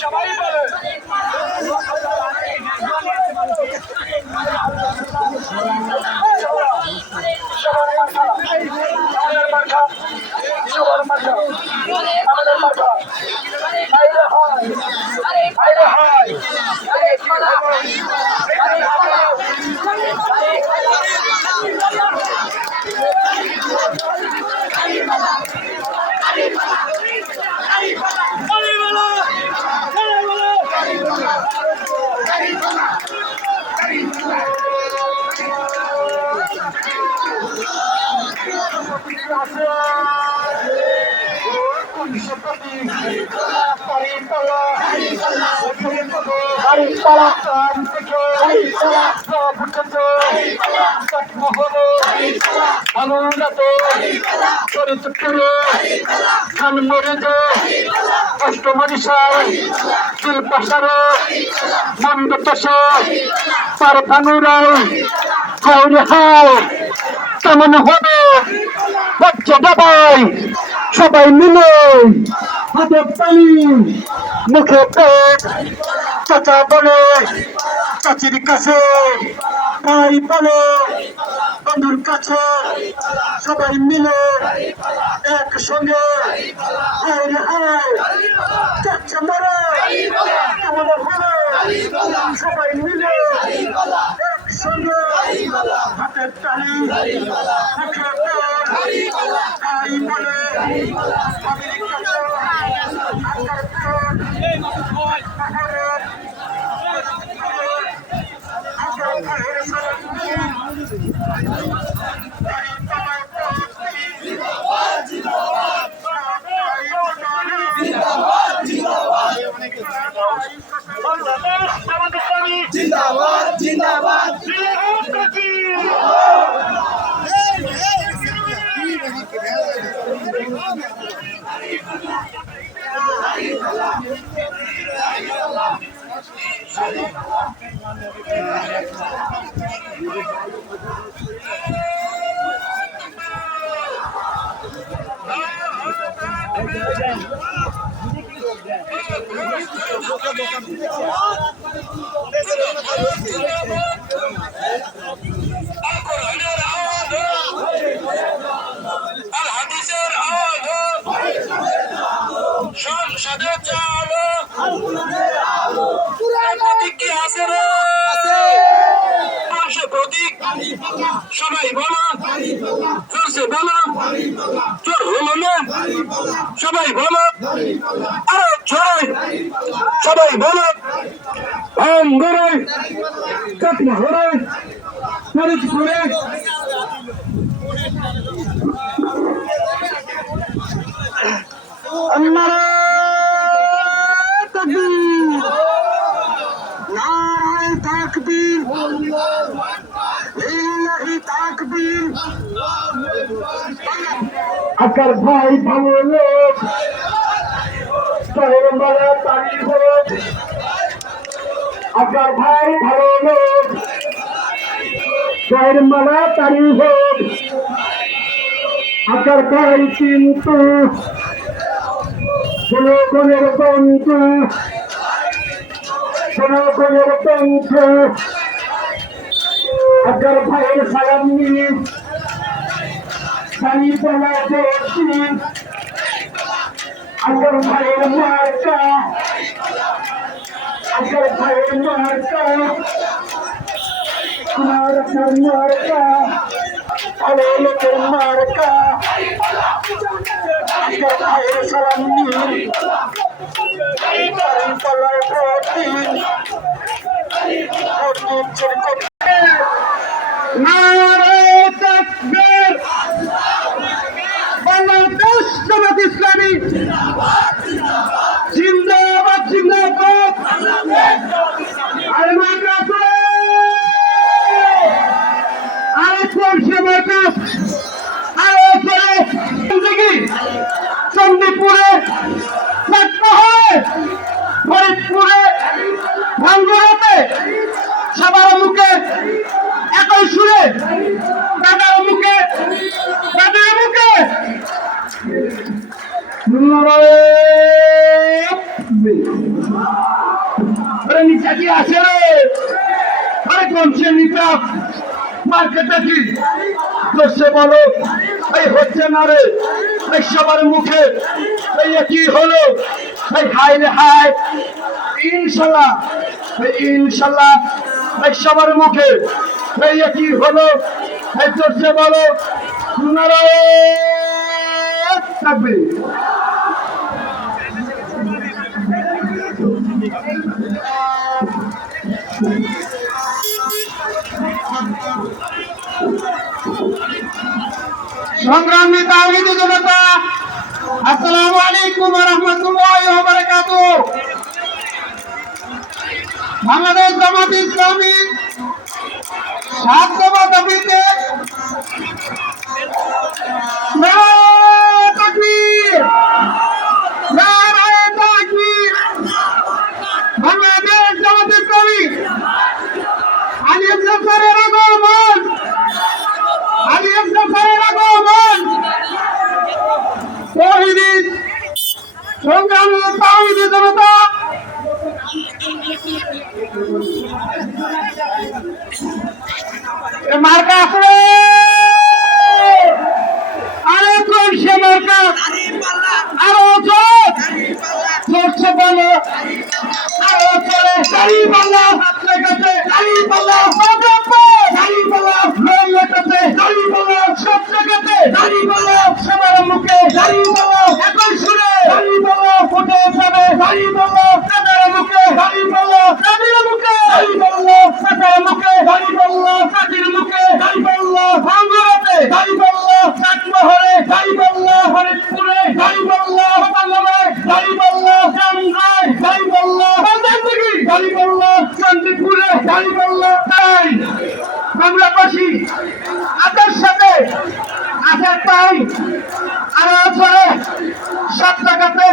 সবাই বলে আমাদের মাথা সবার মাথা আমাদের মাথা বাইরে হয় বাইরে হয় কেমন হবে হচ্ছে দাবাই সবাই মিলে হাতে পানি মুখে পেট চাচা বলে চাচির কাছে ভাই বলে বন্ধুর কাছে সবাই মিলে একসঙ্গে চাচা মরে কেমন হবে সবাই মিলে একসঙ্গে হাতের তালি মুখে পেট ভাই বলে স্বামীর কাছে জিন্দাবাদ জিন্দাবাদ সংসদে চলো প্রতীক কি আছে রে প্রতীক সবাই বলো জোরসে বলো জোর হলো না সবাই বলো আরো জোরে সবাই বলো আম গড়ে কাটনা হরে মরিচ করে আকার ভাই ভালো লোক শহর মালা তারি হোক আকার ভাই ভালো লোক শহর মালা তারি হোক আকার ভাই কিন্তু জনগণের বন্ধু জনগণের বন্ধু আকার ভাইয়ের সালাম নিয়ে পানি বলা দেখছি আকার ভাইয়ের মার্কা আকার ভাইয়ের মার্কা আমার মার্কা ভালো লোকের মার্কা আকার ভাইয়ের সালাম নিয়ে পানি বলার প্রতিদিন বাংলাদেশ জামাত ইসলামী জিন্দাবাদ জিন্দাবাদ চন্ডীপুরে ফরিদপুরে ভাঙ্গুরাতে সবার মুখে একই সুরে দাদার মুখে দাদার মুখে আরে নিচে কি আছে রে? আরে কোন শ্রেণীটা মার্কেটে কি করছে বলো? এই হচ্ছে না রে, এই সবার মুখে এই কি হলো? এই হাই রে হাই, ইনশাল্লাহ ইনশাল্লাহ এই সবার মুখে এই কি হলো? এই চলছে বলো, নারায়ণ থাকবে। সংগ্রামী তাওহীদি জনতা, আসসালামু আলাইকুম ওয়া রাহমাতুল্লাহি ওয়া বারাকাতুহু। বাংলাদেশ জামাত ইসলামী 7 দফা দাবিতে নারায়ে তাকবীর, নারায়ে তাকবীর। বাংলাদেশ জামাত ইসলামী আলিয়া সরকারের আগমন, আলিয়া সরকারের আগমন। তাওহীদি সংগ্রামী তাওহীদি জনতা, মার্কা আসলে আরে কোন সে মার্কা? আরো চলছে বলো, আরো চলে দাড়ি পাল্লা, হাতে কাছে দাড়ি পাল্লা, দাড়ি পাল্লা, লোল কাছে দাড়ি পাল্লা, সব জায়গাতে দাড়ি পাল্লা, সবার মুখে দাড়ি পাল্লা, একই সুরে দাড়ি পাল্লা, ফুটে যাবে দাড়ি পাল্লা, তাদের মুখে দাড়ি পাল্লা, তাদের মুখে দাড়ি পাল্লা, তাদের মুখে দাড়ি পাল্লা, তাদের মুখে দাড়ি পাল্লা, ভাঙ্গুরাতে দাড়ি পাল্লা, চাটমোহরে দাড়ি পাল্লা, ফরিদপুরে দাড়ি পাল্লা, বাংলায় দাড়ি পাল্লা, টাঙ্গাইল দাড়ি পাল্লা, বান্দারবাড়ি দাড়ি পাল্লা, চাঁদপুরে দাড়ি পাল্লা। তাই বাংলাবাসী আদের সাথে আছে, তাই আরো ধরে সব জায়গাতে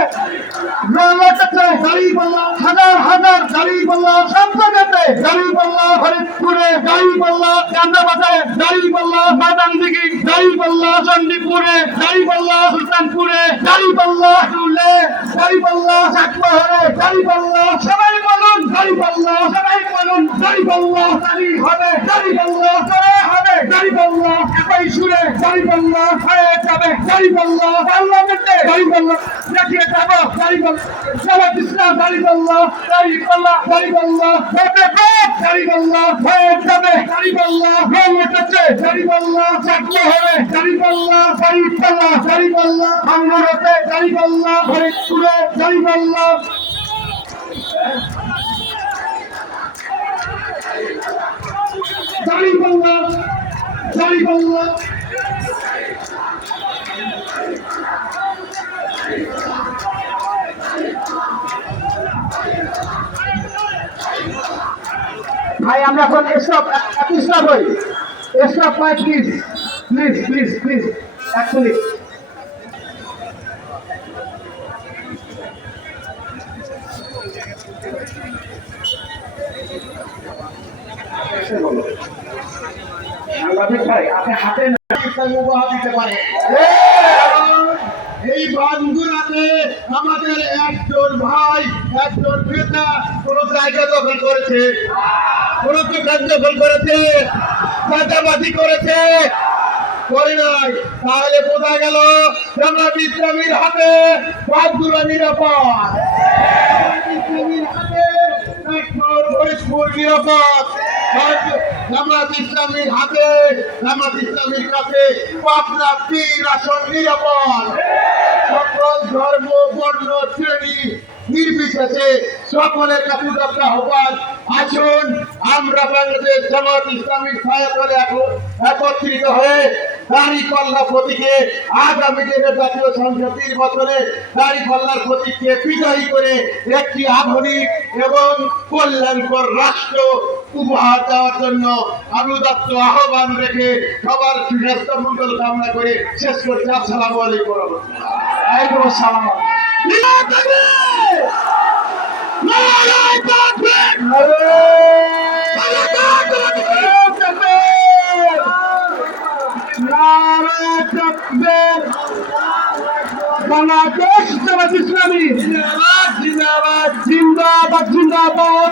রোলাতে দাড়ি পাল্লা, হাজার হাজার দাড়ি পাল্লা, সব জায়গাতে দাড়ি পাল্লা, ফরিদপুরে দাড়ি পাল্লা, চান্দাবাজারে দাড়ি পাল্লা, বাদামদিঘি দাড়ি পাল্লা, চণ্ডীপুরে দাড়ি পাল্লা, সুলতানপুরে দাড়ি পাল্লা, টুলে দাড়ি পাল্লা, চাটমোহরে দাড়ি পাল্লা। সবাই বলুন দাড়ি পাল্লা, সবাই বলুন দাড়ি পাল্লা, দাড়ি হবে দাড়ি পাল্লা, করে হবে দাড়ি পাল্লা, একই সুরে দাড়ি পাল্লা হয়ে যাবে দাড়ি পাল্লা, পার্লামেন্টে দাড়ি পাল্লা দেখিয়ে যাবো দাড়ি পাল্লা, জামাত ইসলাম দাড়ি পাল্লা, দাড়ি পাল্লা, দাড়ি পাল্লা হবে দাড়ি পাল্লা হয়ে যাবে দাড়ি পাল্লা, রং উঠেছে দাড়ি পাল্লা, চাটমোহরে দাড়ি পাল্লা, দাড়ি পাল্লা, দাড়ি পাল্লা, ভাঙ্গুরাতে দাড়ি পাল্লা, ফরিদপুরে দাড়ি পাল্লা। দাড়ি পাল্লা, দাড়ি পাল্লা, ভাই আমরা এখন স্টপ হই, স্টপ ভাই please please please please, actually ভাই আপনি হাতে দিতে পারে। এই বানগুরাতে আমাদের একজন ভাই, একজন নেতা কোন জায়গা দখল করেছে, কোন দোকান দখল করেছে, চাঁদাবাজি করেছে, করে নাই, তাহলে বোঝা গেল জামাত ইসলামীর হাতে বানগুরা নিরাপদ, ইসলামীর হাতে ফরিদপুর নিরাপদ, জামাত ইসলামীর হাতে, জামাত ইসলামীর কাছে পাবনা 3 আসন নিরাপদ। সকল ধর্ম বর্ণ শ্রেণী নির্বিশেষে সকলের কাছে আহ্বান, আসুন আমরা বাংলাদেশ জামাত ইসলামীর ছায়াতলে একত্রিত হয়ে দাঁড়িপাল্লা প্রতীকে আগামী দিনে জাতীয় সংসদ নির্বাচনে দাঁড়িপাল্লার প্রতীককে বিজয়ী করে একটি আধুনিক এবং কল্যাণকর রাষ্ট্র উপহার দেওয়ার জন্য আমি উদাত্ত আহ্বান রেখে সবার সুস্বাস্থ্য মঙ্গল কামনা করে শেষ করছি। আসসালামু আলাইকুম। বাংলাদেশ জামাত ইসলামী জিন্দাবাদ জিন্দাবাদ জিন্দাবাদ।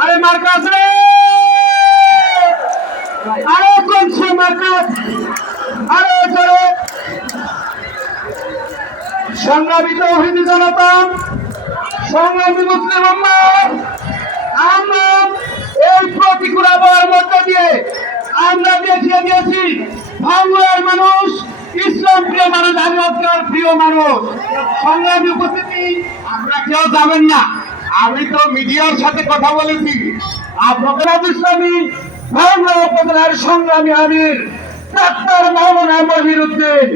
আরে মার্কাস রে, আরে কোনছে মার্কাস, আরে জোরে। সংগ্রামী তৌহিদি জনতা, সংগ্রামী মুসলিম উম্মাহ, আমরা এই প্রতিকূল আবহাওয়ার মধ্য দিয়ে আমরা দেখিয়ে দিয়েছি বাংলার মানুষ ইসলাম প্রিয় মানুষ, আল্লাহর প্রিয় মানুষ। সংগ্রামী উপস্থিতি, আমরা কেউ যাবেন না, আমি তো মিডিয়ার সাথে কথা বলেছি। আপনার ইসলামী বাংলা উপজেলার সংগ্রামী আমির ডাক্তার মাওলানা মহিরুদ্দিন।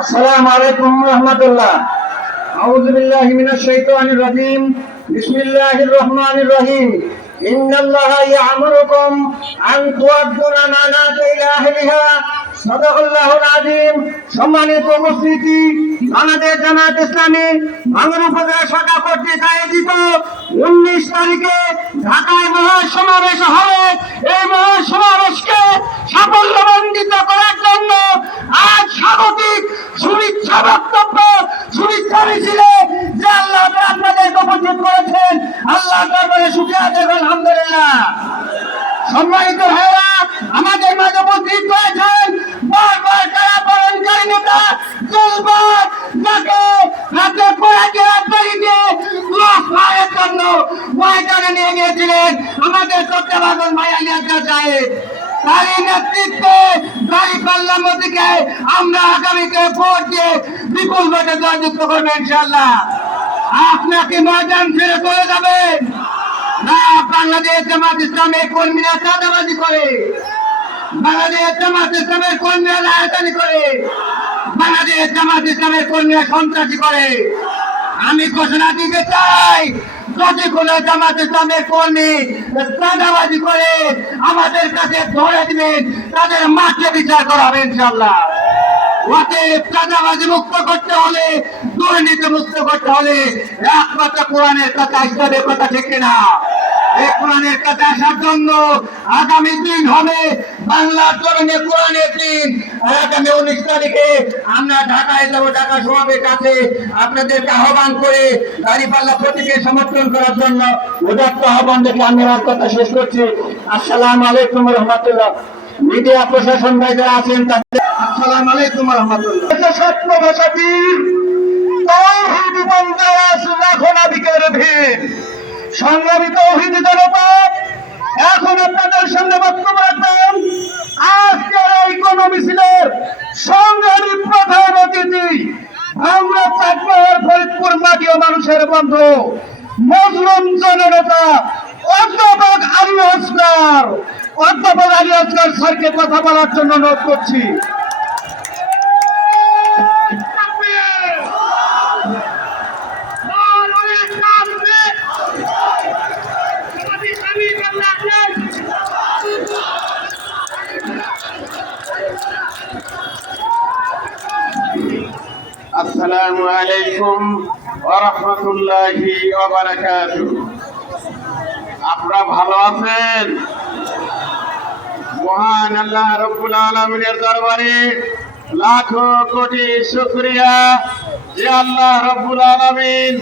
আসসালামু আলাইকুম রহমতুল্লাহ। আউযু বিল্লাহি মিনাশ শাইতানির রাজিম। বিসমিল্লাহির রহমানির রহিম। ইন্নাল্লাহা ইয়া'মুরুকুম আন তু'আদ্দুল আমানাতি ইলা আহলিহা। সাদাকাল্লাহুল আযীম। সম্মানিত উপস্থিতি, বাংলাদেশ জামায়াত ইসলামী ভাঙ্গুর উপজেলা শাখা কর্তৃক আয়োজিত 19 তারিখে ঢাকায় মহাসমাবেশ হবে। এই মহাসমাবেশকে সাফল্যমণ্ডিত করার জন্য আজ স্বাগতিক শুভেচ্ছা বক্তব্য, শুভেচ্ছা মিছিলে যে আল্লাহ আপনাদের উপস্থিত করেছেন, আল্লাহ দরবারে শুকরিয়া আদায় করি আলহামদুলিল্লাহ। সম্মানিত ভাইরা, আমাদের মাঝে উপস্থিত হয়েছেন বারবার কারাবরণকারী নেতা জলবাদ, যাকে হাতে পোড়াকে রাজবাড়ি দিয়ে লড়াইয়ের জন্য ময়দানে নিয়ে গিয়েছিলেন আমাদের তত্ত্বাবধান ভাই আলী আজহার সাহেব। তারই নেতৃত্বে দাঁড়িপাল্লা মোদীকে আমরা আগামীতে ভোট দিয়ে বিপুল ভোটে জয়যুক্ত করবো ইনশাআল্লাহ। আপনাকে ময়দান ছেড়ে চলে যাবেন না। বাংলাদেশ জামাত ইসলামের কর্মীরা চাঁদাবাজি করে, বাংলাদেশ জামাত ইসলামের কর্মীরা লায়াতানি করে, বাংলাদেশ জামাত ইসলামের কর্মীরা সন্ত্রাসী করে। আমি ঘোষণা দিতে চাই, যদি কোন জামাত ইসলামের কর্মী চাঁদাবাজি করে আমাদের কাছে ধরে দিবেন, তাদের মাঠে বিচার করা হবে ইনশাআল্লাহ। অতএব চাঁদাবাজি মুক্ত করতে হলে, দুর্নীতি মুক্ত করতে হলে একমাত্র কোরআনের কথা, ইসলামের কথা, ঠিক কিনা? এই কোরআনের কাছে আসার জন্য আগামী দিন হবে বাংলার জমিনে কোরআনের দিন। আগামী 19 তারিখে আমরা ঢাকায় যাবো। ঢাকা সমাবেশ আছে, আপনাদেরকে আহ্বান করে দাঁড়িপাল্লা প্রতীকে সমর্থন করার জন্য উদাত্ত আহ্বান দেখে আমি আমার কথা শেষ করছি। আসসালামু আলাইকুম রহমতুল্লাহ। মিডিয়া প্রশাসন ভাই যারা আছেন তাদের আসসালামু আলাইকুম রহমতুল্লাহ। স্বপ্ন ভাষাবীর তৌহিদি বন্দে লাখো নাবিকের ভিড়। সংগ্রামী তৌহিদি জনতা, এখন আপনাদের সামনে বক্তব্য রাখবেন আজকের এই কোন মিছিলের সংগ্রামী প্রধান অতিথি, আমরা চাকমার ফরিদপুর মাটি ও মানুষের বন্ধু, মজলুম জননেতা অধ্যাপক আলী আসগর। অধ্যাপক আলী আসগর স্যারকে কথা বলার জন্য অনুরোধ করছি। আসসালামু আলাইকুম ওয়া রাহমাতুল্লাহি ওয়া বারাকাতুহু। আপনারা ভালো আছেন? মহান আল্লাহ রাব্বুল আলামিনের দরবারে লাখো কোটি শুকরিয়া যে আল্লাহ রাব্বুল আলামিন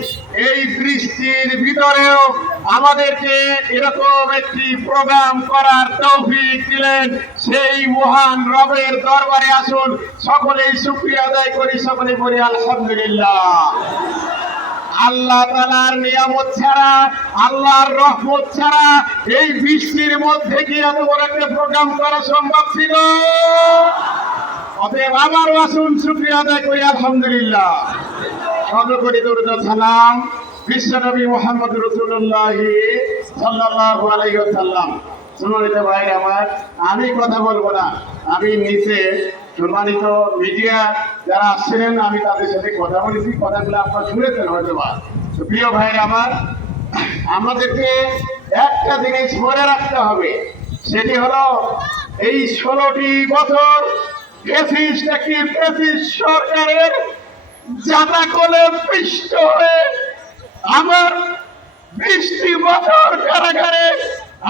এই বৃষ্টির ভিতরেও আমাদেরকে এরকম একটি প্রোগ্রাম করার তৌফিক দিলেন। সেই মহান রবের দরবারে আসুন, সকলেই শুকরিয়া আদায় করি, সকলে বলি আলহামদুলিল্লাহ। আল্লাহ তাআলার নিয়ামত ছাড়া, আল্লাহর রহমত ছাড়া এই বৃষ্টির মধ্যে কি এত বড় একটা প্রোগ্রাম করা সম্ভব ছিল? অতএব আবারও আসুন, শুকরিয়া আদায় করি আলহামদুলিল্লাহ। সর্বকোটি দরুদ ও সালাম বিশ্বনবী মুহাম্মদ রাসূলুল্লাহ সাল্লাল্লাহু আলাইহি ওয়াসাল্লাম। সম্মানিত ভাই আমার, আমি কথা বলবো না, আমি নিচে সম্মানিত মিডিয়া যারা আসছিলেন আমি তাদের সাথে কথা বলেছি, কথাগুলো আপনারা শুনেছেন হয়তো বা। প্রিয় ভাইরা আমার, আমাদেরকে একটা জিনিস মনে রাখতে হবে, সেটি হলো এই 16টি বছর ফ্যাসিস্ট একটি ফ্যাসিস্ট সরকারের জাতাকলে পিষ্ট হয়ে আমার 20টি বছর কারাগারে,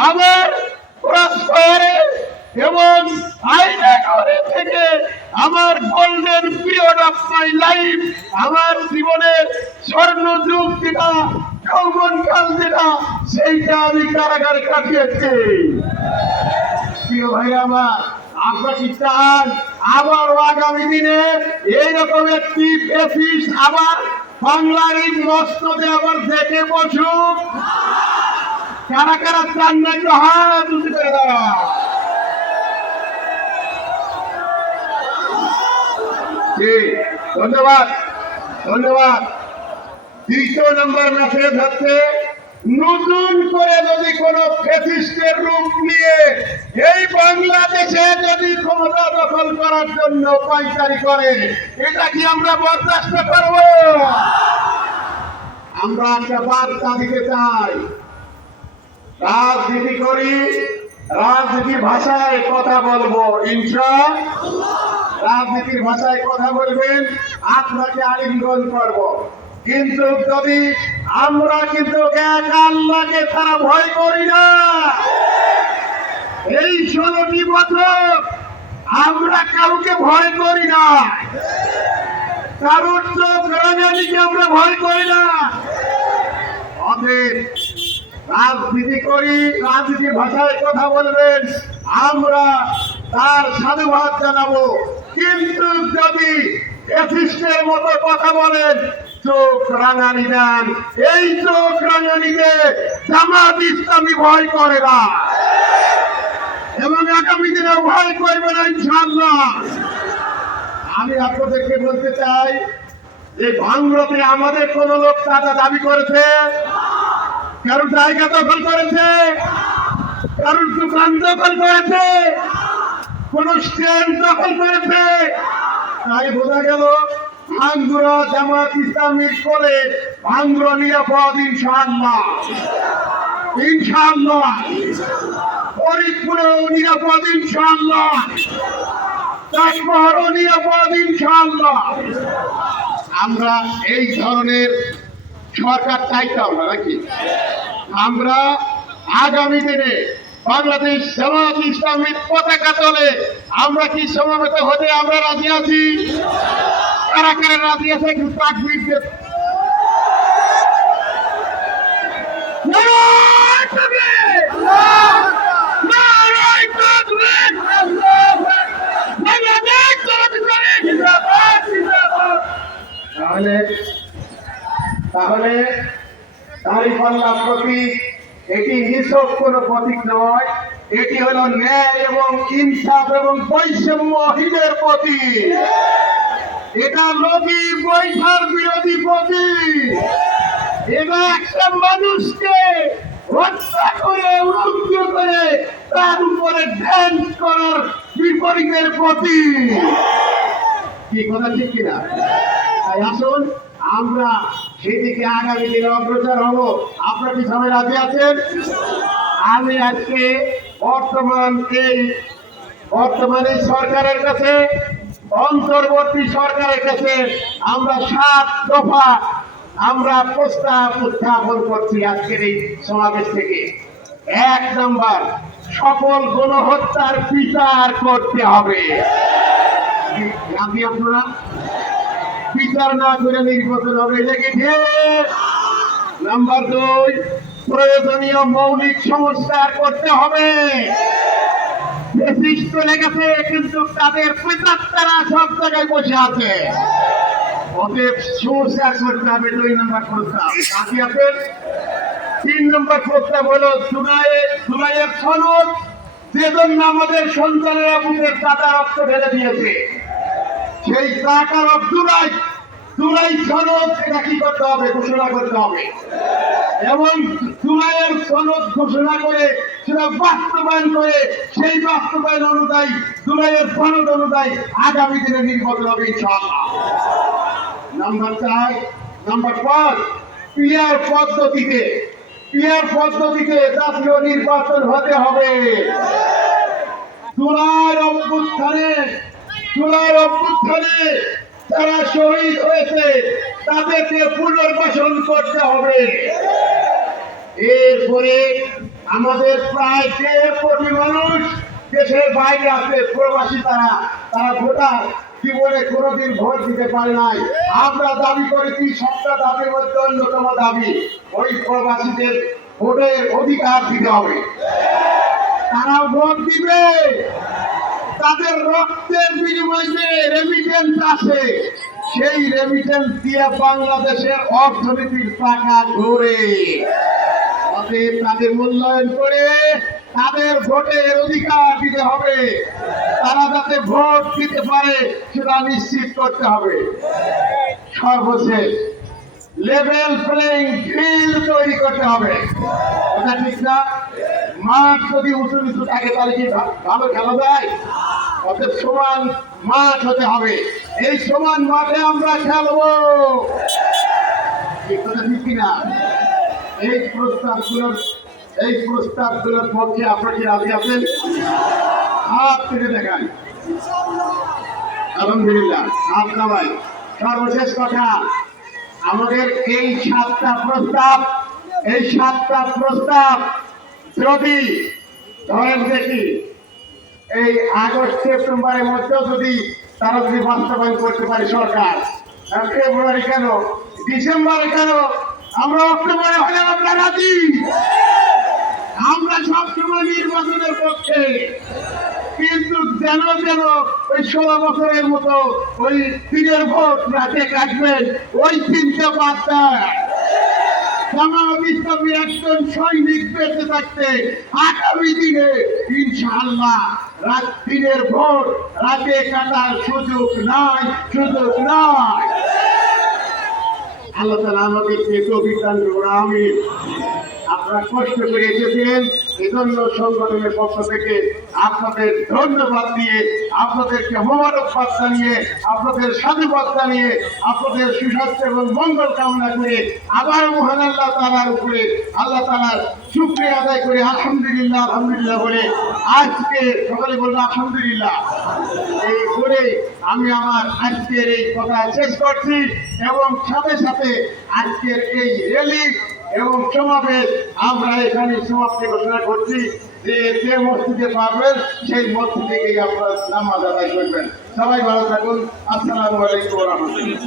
আমার ক্রসফায়ারে এবং আইনাগরে থেকে আমার golden period of my life, আমার জীবনের স্বর্ণ যুগ যেটা, যৌবনকাল যেটা, সেইটা আমি কারাগারে কাটিয়েছি। প্রিয় ভাই আমার, আপনারা কি চান আবার আগামী দিনে এইরকম একটি ফ্যাসিস্ট আবার বাংলার এই মস্তদে আবার দেখে বসুক? কারা কারা চান না একটু হাত উঁচু করে দাঁড়া। জি, ধন্যবাদ ধন্যবাদ। দ্বিতীয় নম্বর মেসেজ হচ্ছে, নতুন করে যদি কোন ফ্যাসিস্টের রূপ নিয়ে এই বাংলাদেশে যদি ক্ষমতা দখল করার জন্য পাইকারি করে, এটা কি আমরা বরদাস্ত করব? আমরা একটা বার্তা দিতে চাই, রাজনীতি করি, রাজনীতির ভাষায় কথা বলবো ইনশাআল্লাহ। রাজনীতির ভাষায় কথা বলবেন, আপনাকে আলিঙ্গন করব, কিন্তু যদি আমরা কিন্তু এক আল্লাহকে তারা ভয় করি না। এই 16টি বছর আমরা কাউকে ভয় করি না, কারোর চোখ রাঙানিকে আমরা ভয় করি না। অতএব রাজনীতি করি, রাজনীতির ভাষায় কথা বলবেন, আমরা তার সাধুবাদ জানাবো, কিন্তু যদি ফ্যাসিস্টের মতো কথা বলেন, চোখ রাঙানি দেন। এই চোখ রাঙানিতে জামাত ইসলামী ভয় করে না এবং আগামী দিনে ভয় করবে না ইনশাআল্লাহ। আমি আপনাদেরকে বলতে চাই যে ভাঙড়াতে আমাদের কোন লোক চাঁদা দাবি করেছে, কারণ জায়গা দখল করেছে, কারণ দোকান দখল করেছে, কোন স্ট্যান্ড দখল করেছে? তাই বোঝা গেল ভাঙড়া জামাত ইসলামীর করে ভাঙড়া নিরাপদ ইনশাআল্লাহ ইনশাআল্লাহ। ফরিদপুরেও নিরাপদ ইনশাআল্লাহ, চাকমারও নিরাপদ ইনশাআল্লাহ। আমরা এই ধরনের সরকার চাইতাম না নাকি? আমরা আগামী দিনে বাংলাদেশ জামাত ইসলামীর পতাকা তলে আমরা কি সমবেত হতে আমরা রাজি আছি? কারা কারা রাজি আছে একটু তাকবীর দিয়ে। নারায়ে তাকবীর! নারায়ে তাকবীর! বাংলাদেশ জামাত ইসলামী জিন্দাবাদ জিন্দাবাদ। তাহলে দাঁড়িপাল্লা প্রতীক এটি নিছক কোন প্রতীক নয়, এটি হলো ন্যায় এবং ইনসাফ এবং বৈষম্যহীনের প্রতীক। এটা লোভী বৈঠার বিরোধী প্রতীক। এটা একটা মানুষকে হত্যা করে উলঙ্গ করে তার উপরে ড্যান্স করার বিপরীতের প্রতীক। কি কথা ঠিক কিনা? তাই আসুন আমরা সেদিকে আগামী দিনে অগ্রসর হব। আপনার কি সবাই রাজি আছেন? আমি আজকে বর্তমানে সরকারের কাছে, অন্তর্বর্তী সরকারের কাছে আমরা 7 দফা আমরা প্রস্তাব উত্থাপন করছি আজকের এই সমাবেশ থেকে। 1 নাম্বার, সকল গণহত্যার বিচার করতে হবে। আপনারা বিচার না করে নির্বাচন হবে, এটা কি ঠিক? নাম্বার 2, প্রয়োজনীয় মৌলিক সংস্কার করতে হবে। ফ্যাসিস্ট চলে গেছে, কিন্তু তাদের প্রেতাত্মারা সব জায়গায় বসে আছে। অতএব সংস্কার করতে হবে। 2 নম্বর প্রস্তাব। বাকি আছে 3 নম্বর প্রস্তাব হলো জুলাইয়ের সনদ, যে জন্য আমাদের সন্তানেরা বুকের কাটা রক্ত ঢেলে দিয়েছে, সেই কাটা জুলাই সনদ এটা কি করতে হবে? ঘোষণা করতে হবে এবং জুলাইয়ের সনদ ঘোষণা করে সেটা বাস্তবায়ন করে সেই বাস্তবায়ন অনুযায়ী জুলাইয়ের সনদ অনুযায়ী আগামী দিনে নির্বাচন হবে ইনশাআল্লাহ। নাম্বার 4, নাম্বার 5, পিয়ার পদ্ধতিতে জাতীয় নির্বাচন হতে হবে। জুলাইয়ের অভ্যুত্থানে যারা শহীদ হয়েছে তাদেরকে পুনর্বাসন করতে হবে। এরপরে আমাদের প্রায় 1.5 কোটি মানুষ দেশের বাইরে আছে প্রবাসী, তারা ভোটার জীবনে কোনোদিন ভোট দিতে পারে নাই। আমরা দাবি করেছি, সবটা দাবির মধ্যে অন্যতম দাবি ওই প্রবাসীদের ভোটের অধিকার দিতে হবে। তারা ভোট দিবে, তাদের রক্তের বিনিময়ে রেমিটেন্স আসে, সেই রেমিটেন্স দিয়ে বাংলাদেশের অর্থনীতির চাকা ঘুরে। অতএব তাদের মূল্যায়ন করে তাদের ভোটের অধিকার দিতে হবে। তারা যাতে ভোট দিতে পারে সেটা নিশ্চিত করতে হবে। সর্বশেষ লেভেল প্লেইং ফিল্ড তৈরি করতে হবে। এটা ঠিক না? মাঠ যদি উঁচু নিচু থাকে তাহলে কি ভালো খেলা যায়? অতএব সমান মাঠ হতে হবে। এই সমান মাঠে আমরা খেলবো। ঠিক কথা ঠিক কিনা? এই প্রস্তাবগুলোর পক্ষে আপনারা কি রাজি আছেন? হাত থেকে দেখান। আলহামদুলিল্লাহ, হাত নামাই। সর্বশেষ কথা, আমাদের এই সাতটা প্রস্তাব যদি ধরেন দেখি এই আগস্ট সেপ্টেম্বরের মধ্যে যদি তারা যদি বাস্তবায়ন করতে পারে সরকার, ফেব্রুয়ারি কেন, ডিসেম্বরে কেন, আমরা অক্টোবরে হলে আমরা রাজি। আমরা সবসময় নির্বাচনের পক্ষে, কিন্তু যেন ওই 16 বছরের মতো ওই দিনের ভোট রাতে কাটবেন, ওই চিন্তা বাদ দেয়। জামাত ইসলামী একজন সৈনিক বেঁচে থাকতে আগামী দিনে ইনশাআল্লাহ দিনের ভোট রাতে কাটার সুযোগ নাই। আল্লাহ তাআলা আমাদেরকে তৌফিক দান করুন, আমিন। আপনারা কষ্ট করে এসেছেন, এজন্য সংগঠনের পক্ষ থেকে আপনাদের ধন্যবাদ দিয়ে, আপনাদেরকে মোবারকবাদ জানিয়ে, আপনাদের সাধুবাদ জানিয়ে, আপনাদের সুস্বাস্থ্য এবং মঙ্গল কামনা করে আবার মহান আল্লাহ তাআলার উপরে আল্লাহ তাআলার শুকরিয়া আদায় করে আলহামদুলিল্লাহ বলে আজকে সকালে বলবো আলহামদুলিল্লাহ এই করে আমি আমার আজকের এই কথা শেষ করছি। এবং সাথে সাথে আজকের এই র্যালি এবং সমাবেশ আমরা এখানে সমাপ্তি ঘোষণা করছি। যে মসজিদে পাবেন সেই মসজিদে গিয়ে আপনারা নামাজ আদায় করবেন। সবাই ভালো থাকুন। আসসালামু আলাইকুম ওয়া রাহমাতুল্লাহ।